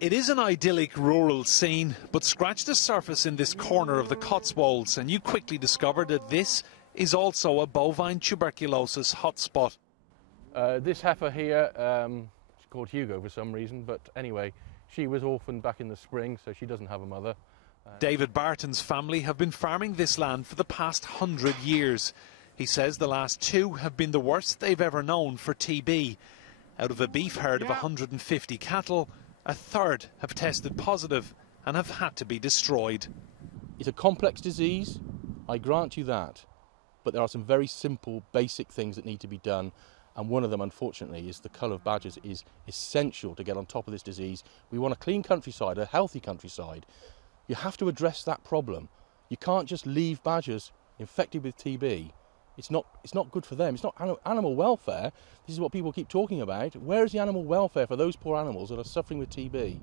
It is an idyllic rural scene, but scratch the surface in this corner of the Cotswolds and you quickly discover that this is also a bovine tuberculosis hotspot. This heifer here, she's called Hugo for some reason, but anyway, she was orphaned back in the spring, so she doesn't have a mother. David Barton's family have been farming this land for the past 100 years. He says the last two have been the worst they've ever known for TB. Out of a beef herd of 150 cattle, a third have tested positive and have had to be destroyed. It's a complex disease, I grant you that, but there are some very simple, basic things that need to be done, and one of them, unfortunately, is the cull of badgers is essential to get on top of this disease. We want a clean countryside, a healthy countryside. You have to address that problem. You can't just leave badgers infected with TB. It's not good for them. It's not animal welfare. This is what people keep talking about. Where is the animal welfare for those poor animals that are suffering with TB?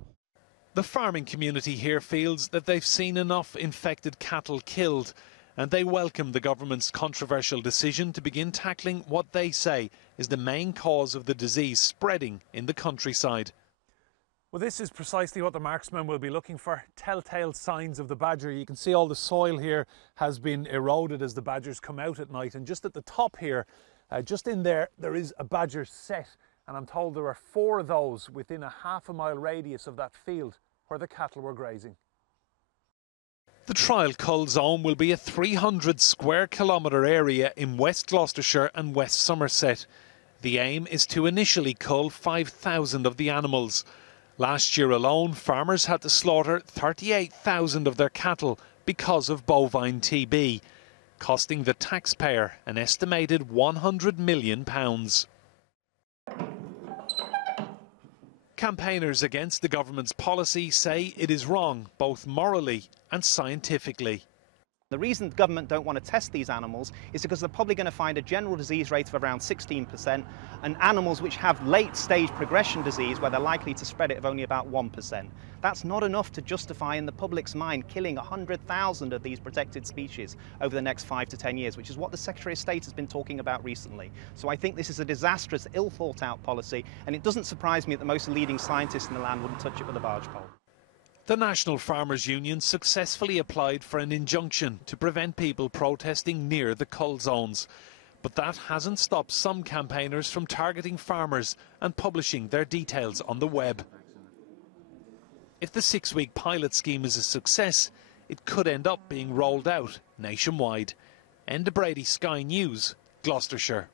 The farming community here feels that they've seen enough infected cattle killed, and they welcome the government's controversial decision to begin tackling what they say is the main cause of the disease spreading in the countryside. Well, this is precisely what the marksman will be looking for, telltale signs of the badger. You can see all the soil here has been eroded as the badgers come out at night, and just at the top here, just in there, there is a badger set, and I'm told there are 4 of those within a half-a-mile radius of that field where the cattle were grazing. The trial cull zone will be a 300 square kilometre area in West Gloucestershire and West Somerset. The aim is to initially cull 5,000 of the animals. Last year alone, farmers had to slaughter 38,000 of their cattle because of bovine TB, costing the taxpayer an estimated £100 million. Campaigners against the government's policy say it is wrong, both morally and scientifically. The reason the government don't want to test these animals is because they're probably going to find a general disease rate of around 16%, and animals which have late-stage progression disease, where they're likely to spread it, of only about 1%. That's not enough to justify in the public's mind killing 100,000 of these protected species over the next 5 to 10 years, which is what the Secretary of State has been talking about recently. So I think this is a disastrous, ill-thought-out policy, and it doesn't surprise me that most leading scientists in the land wouldn't touch it with a barge pole. The National Farmers Union successfully applied for an injunction to prevent people protesting near the cull zones. But that hasn't stopped some campaigners from targeting farmers and publishing their details on the web. If the 6-week pilot scheme is a success, it could end up being rolled out nationwide. Enda Brady, Sky News, Gloucestershire.